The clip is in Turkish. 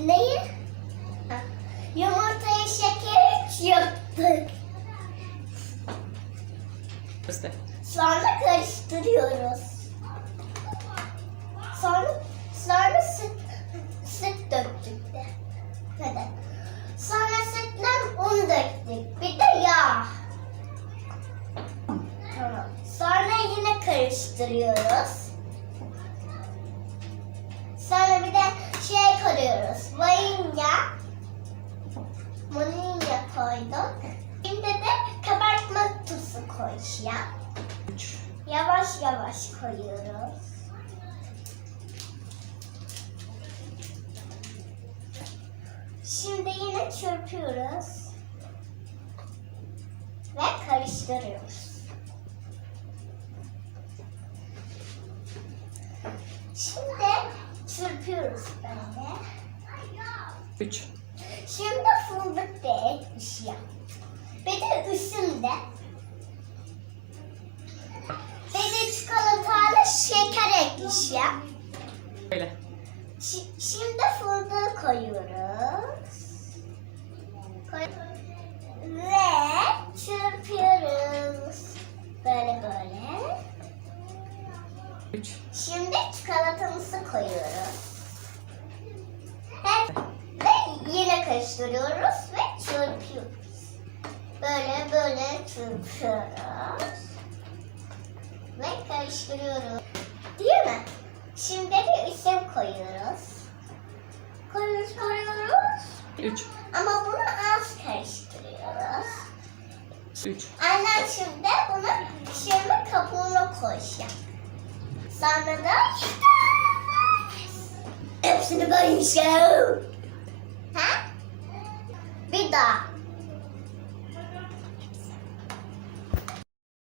Neyi? Ha, Yumurtayı şeker hiç yoktuk. Göster. Sonra karıştırıyoruz. Sonra sonra süt süt döktük de. Neden? Sonra sütten un döktük. Bir de yağ. Tamam. Sonra yine karıştırıyoruz. Koyuyoruz. Vanilya. Vanilya koyduk. Şimdi de kabartma tuzu koyacağım. 3. Yavaş yavaş koyuyoruz. Şimdi yine çırpıyoruz. Ve karıştırıyoruz. Şimdi çırpıyoruz böyle. 3. Şimdi fındık da ekmişim. Bir de üstünde. Bir de çikolatalı şeker ekmişim. Böyle. Şi- Şimdi fındığı koyuyoruz. Koy ve çırpıyoruz. Böyle böyle. 3. Şimdi çikolatamızı koyuyoruz. Hep ve yine karıştırıyoruz ve çırpıyoruz. Böyle böyle çırpıyoruz. Ve karıştırıyoruz. Değil mi? Şimdi de isim koyuyoruz. Koyuyoruz, koyuyoruz. 3. Ama bunu az karıştırıyoruz. 3. Annem şimdi bunu şimdi kabuğuna koyacak. Sonra da hepsini koyacağım. Ha? Bir daha.